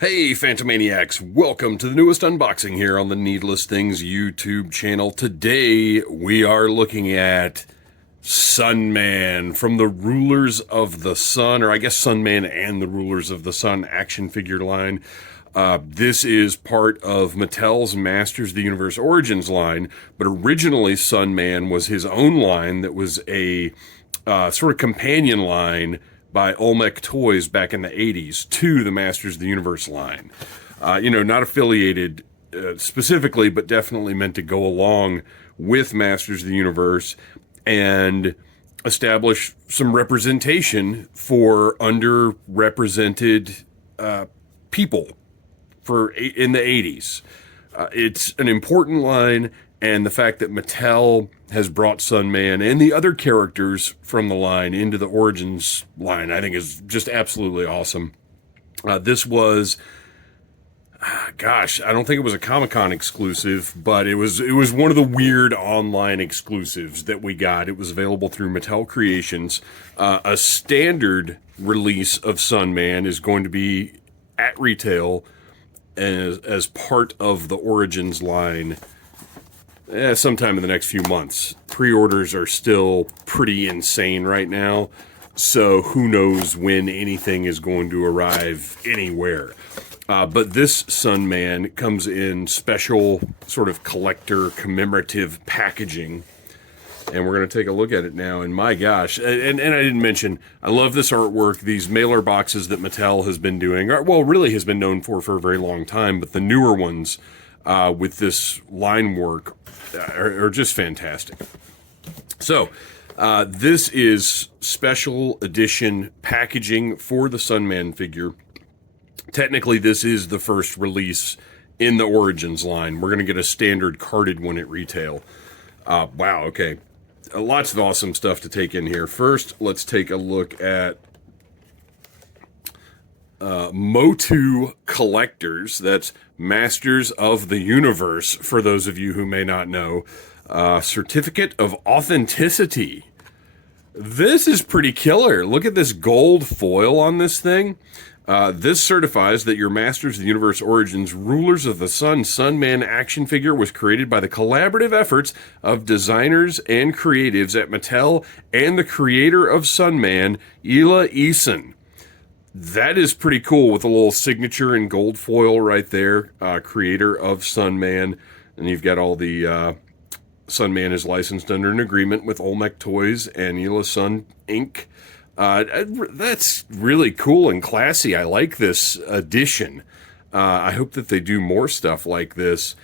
Hey Phantomaniacs, welcome to the newest unboxing here on the Needless Things YouTube channel. Today we are looking at Sunman from the Rulers of the Sun, or I guess Sunman and the Rulers of the Sun action figure line. This is part of Mattel's Masters of the Universe Origins line, but originally Sunman was his own line that was a sort of companion line by Olmec Toys back in the 80s to the Masters of the Universe line. Not affiliated specifically, but definitely meant to go along with Masters of the Universe and establish some representation for underrepresented people in the 80s. It's an important line, and the fact that Mattel has brought Sunman and the other characters from the line into the Origins line, I think is just absolutely awesome. This was, I don't think it was a Comic-Con exclusive, but it was one of the weird online exclusives that we got. It was available through Mattel Creations. A standard release of Sunman is going to be at retail as part of the Origins line sometime in the next few months. Pre-orders are still pretty insane right now, so who knows when anything is going to arrive anywhere. But this Sunman comes in special sort of collector commemorative packaging, and we're going to take a look at it now. And my gosh, and I didn't mention, I love this artwork. These mailer boxes that Mattel has been doing, really has been known for a very long time, but the newer ones with this line work are just fantastic. So, this is special edition packaging for the Sunman figure. Technically, this is the first release in the Origins line. We're going to get a standard carded one at retail. Wow, okay. Lots of awesome stuff to take in here. First, let's take a look at Motu Collectors. That's Masters of the Universe, for those of you who may not know. Certificate of Authenticity. This is pretty killer. Look at this gold foil on this thing. This certifies that your Masters of the Universe Origins Rulers of the Sun Sunman action figure was created by the collaborative efforts of designers and creatives at Mattel and the creator of Sunman, Ela Eason. That is pretty cool, with a little signature in gold foil right there. Creator of Sunman. And you've got all the Sunman is licensed under an agreement with Olmec Toys and Ela Sun Inc. That's really cool and classy. I like this addition. I hope that they do more stuff like this.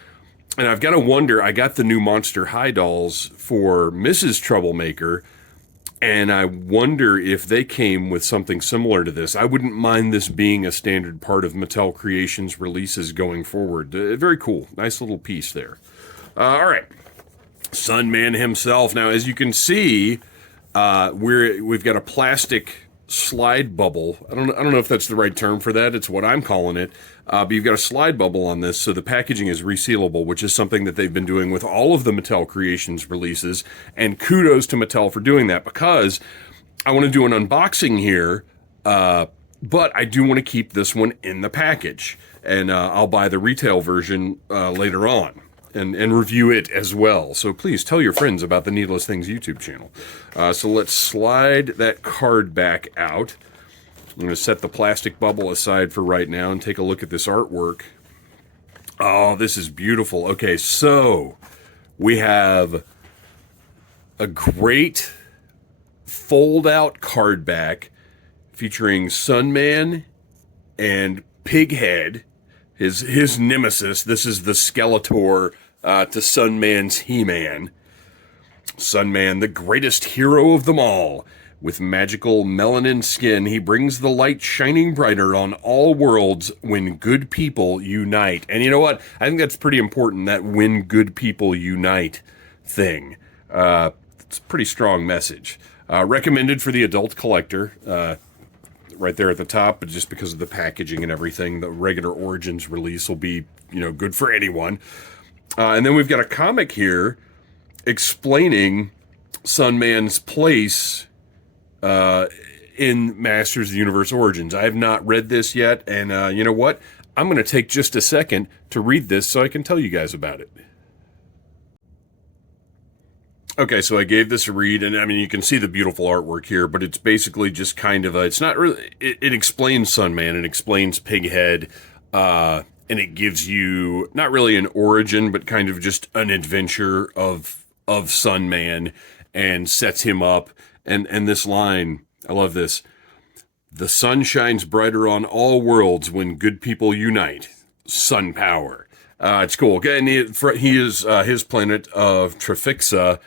And I've got to wonder, I got the new Monster High dolls for Mrs. Troublemaker, and I wonder if they came with something similar to this. I wouldn't mind this being a standard part of Mattel Creations releases going forward. Very cool. Nice little piece there. All right. Sunman himself. Now, as you can see, we've got a plastic slide bubble. I don't know if that's the right term for that. It's what I'm calling it. But you've got a slide bubble on this, so the packaging is resealable, which is something that they've been doing with all of the Mattel Creations releases. And kudos to Mattel for doing that, because I want to do an unboxing here, but I do want to keep this one in the package. And I'll buy the retail version later on and review it as well. So please tell your friends about the Needless Things YouTube channel. So let's slide that card back out. I'm going to set the plastic bubble aside for right now and take a look at this artwork. Oh, this is beautiful. Okay, so we have a great fold-out card back featuring Sunman and Pighead, his nemesis. This is the Skeletor to Sunman's He-Man. Sunman, the greatest hero of them all. With magical melanin skin, he brings the light shining brighter on all worlds when good people unite. And you know what? I think that's pretty important, that when good people unite thing. It's a pretty strong message. Recommended for the adult collector. Right there at the top, but just because of the packaging and everything, the regular Origins release will be, good for anyone. And then we've got a comic here explaining Sunman's place in Masters of the Universe Origins. I have not read this yet, and you know what? I'm going to take just a second to read this so I can tell you guys about it. Okay, so I gave this a read, and I mean, you can see the beautiful artwork here, but it's basically just kind of it's not really, it explains Sunman, it explains Pighead, and it gives you not really an origin, but kind of just an adventure of Sunman, and sets him up, and this line, I love this. The sun shines brighter on all worlds when good people unite. Sun power. It's cool. And he is his planet of Trafixa.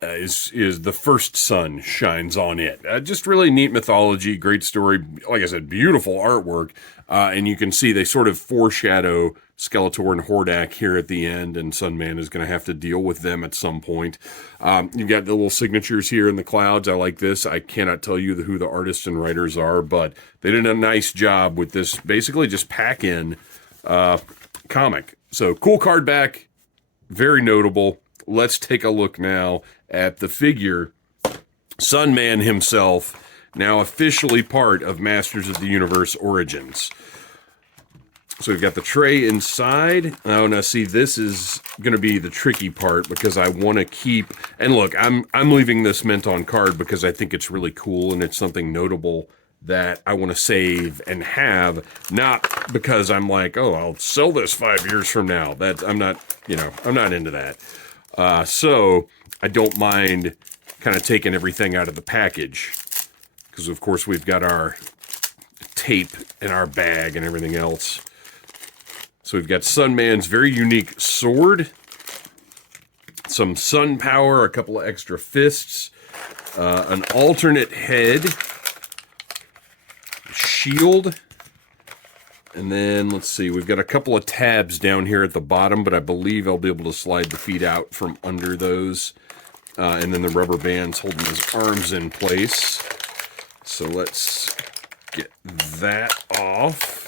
Is the first sun shines on it. Just really neat mythology, great story. Like I said, beautiful artwork. And you can see they sort of foreshadow Skeletor and Hordak here at the end, and Sunman is going to have to deal with them at some point. You've got the little signatures here in the clouds. I like this. I cannot tell you who the artists and writers are, but they did a nice job with this, basically just pack-in comic. So cool card back, very notable. Let's take a look now at the figure, Sunman himself, now officially part of Masters of the Universe Origins. So we've got the tray inside. Oh, now see, this is going to be the tricky part because I want to keep, and look, I'm leaving this mint on card because I think it's really cool and it's something notable that I want to save and have, not because I'm like, oh, I'll sell this 5 years from now. I'm not into that. So I don't mind kind of taking everything out of the package because, of course, we've got our tape in our bag and everything else. So we've got Sunman's very unique sword, some sun power, a couple of extra fists, an alternate head, shield, and then, let's see, we've got a couple of tabs down here at the bottom, but I believe I'll be able to slide the feet out from under those. And then the rubber bands holding his arms in place. So let's get that off.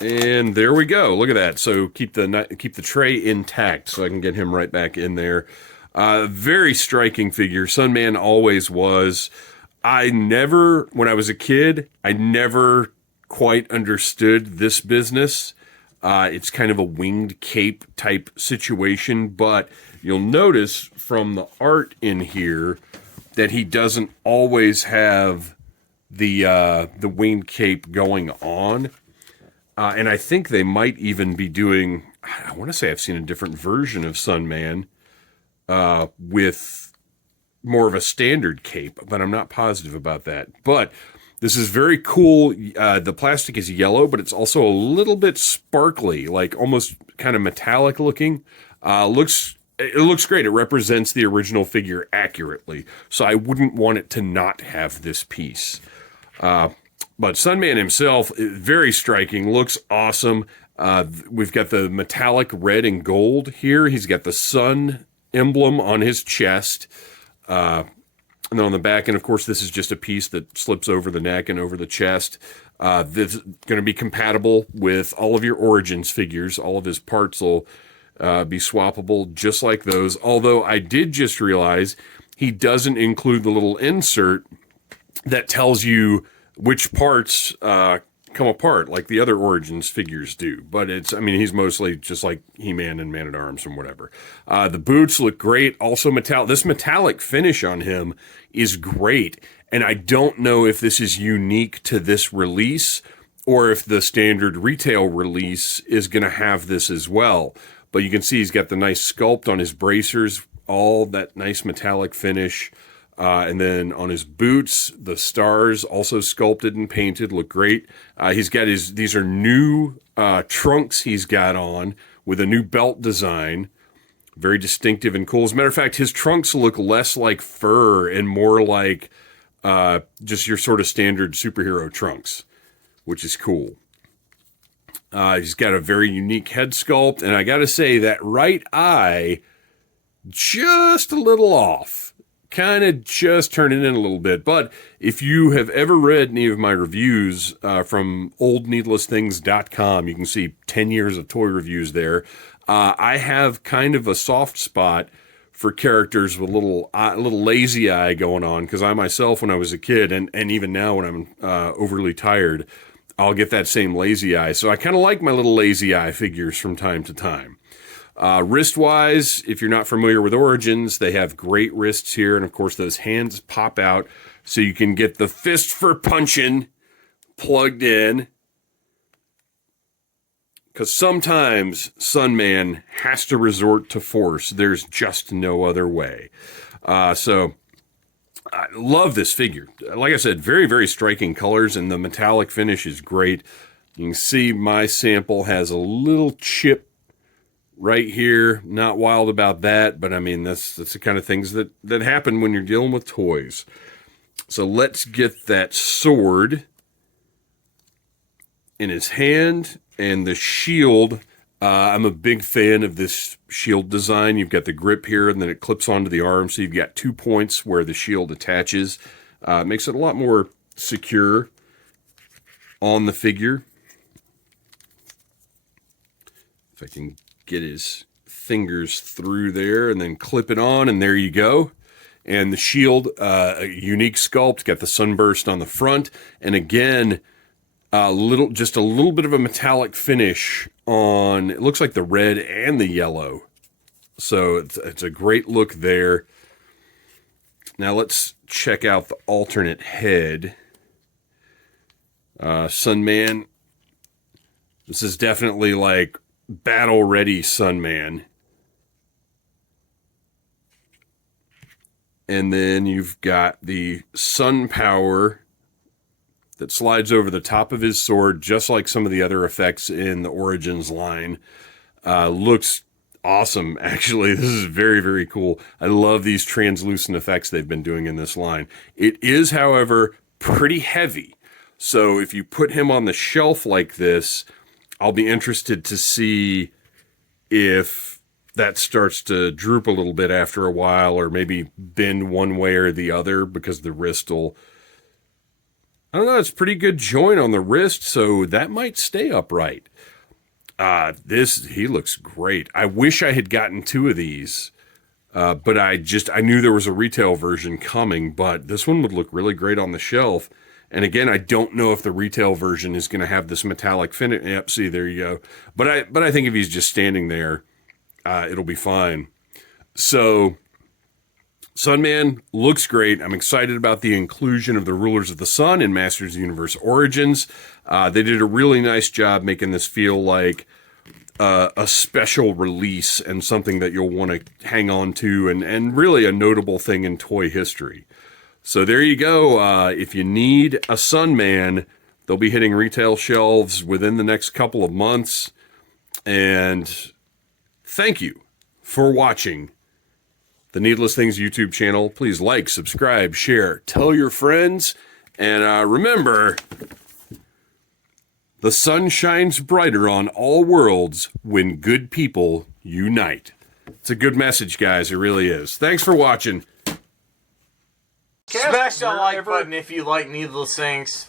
And there we go. Look at that. So keep the tray intact so I can get him right back in there. Very striking figure. Sunman always was. When I was a kid, I never quite understood this business. It's kind of a winged cape type situation, but you'll notice from the art in here that he doesn't always have the winged cape going on. And I think they might even be doing, I want to say I've seen a different version of Sunman with more of a standard cape, but I'm not positive about that. But this is very cool. The plastic is yellow, but it's also a little bit sparkly, like almost kind of metallic looking. It looks great. It represents the original figure accurately. So I wouldn't want it to not have this piece. But Sunman himself, very striking, looks awesome. We've got the metallic red and gold here. He's got the sun emblem on his chest. And then on the back, and of course, this is just a piece that slips over the neck and over the chest. This is going to be compatible with all of your Origins figures. All of his parts will be swappable just like those. Although I did just realize he doesn't include the little insert that tells you which parts come apart like the other Origins figures do. But he's mostly just like He-Man and Man-at-Arms and whatever. The boots look great. Also this metallic finish on him is great. And I don't know if this is unique to this release or if the standard retail release is going to have this as well. But you can see he's got the nice sculpt on his bracers, all that nice metallic finish. And then on his boots, the stars also sculpted and painted, look great. He's got these are new trunks he's got on with a new belt design. Very distinctive and cool. As a matter of fact, his trunks look less like fur and more like just your sort of standard superhero trunks, which is cool. He's got a very unique head sculpt, and I got to say that right eye, just a little off. Kind of just turning in a little bit. But if you have ever read any of my reviews from oldneedlessthings.com, you can see 10 years of toy reviews there. I have kind of a soft spot for characters with a little lazy eye going on, because I myself, when I was a kid, and even now when I'm overly tired, I'll get that same lazy eye. So I kind of like my little lazy eye figures from time to time. Wrist-wise, if you're not familiar with Origins, they have great wrists here, and of course those hands pop out so you can get the fist for punching plugged in. Because sometimes Sunman has to resort to force. There's just no other way. So I love this figure. Like I said, very, very striking colors, and the metallic finish is great. You can see my sample has a little chip right here. Not wild about that, but I mean, that's the kind of things that happen when you're dealing with toys. So let's get that sword in his hand. And the shield, I'm a big fan of this shield design. You've got the grip here, and then it clips onto the arm, so you've got 2 points where the shield attaches. It makes it a lot more secure on the figure. If I can get his fingers through there and then clip it on, and there you go. And the shield, a unique sculpt, got the sunburst on the front, and again, just a little bit of a metallic finish on, it looks like the red and the yellow. So it's a great look there. Now let's check out the alternate head. Sunman. This is definitely like battle-ready Sunman. And then you've got the sun power that slides over the top of his sword, just like some of the other effects in the Origins line. Looks awesome, actually. This is very, very cool. I love these translucent effects they've been doing in this line. It is, however, pretty heavy. So if you put him on the shelf like this, I'll be interested to see if that starts to droop a little bit after a while, or maybe bend one way or the other, because the wrist will... I don't know, it's pretty good joint on the wrist, so that might stay upright. He looks great. I wish I had gotten 2 of these, but I knew there was a retail version coming, but this one would look really great on the shelf. And again, I don't know if the retail version is going to have this metallic finish. Yep, see, there you go. But I think if he's just standing there, it'll be fine. So... Sunman looks great. I'm excited about the inclusion of the Rulers of the Sun in Masters of the Universe Origins. They did a really nice job making this feel like a special release and something that you'll want to hang on to, and really a notable thing in toy history. So there you go. If you need a Sunman, they'll be hitting retail shelves within the next couple of months. And thank you for watching the Needless Things YouTube channel. Please like, subscribe, share, tell your friends, and remember, the sun shines brighter on all worlds when good people unite. It's a good message, guys. It really is. Thanks for watching. Smash that like button if you like Needless Things.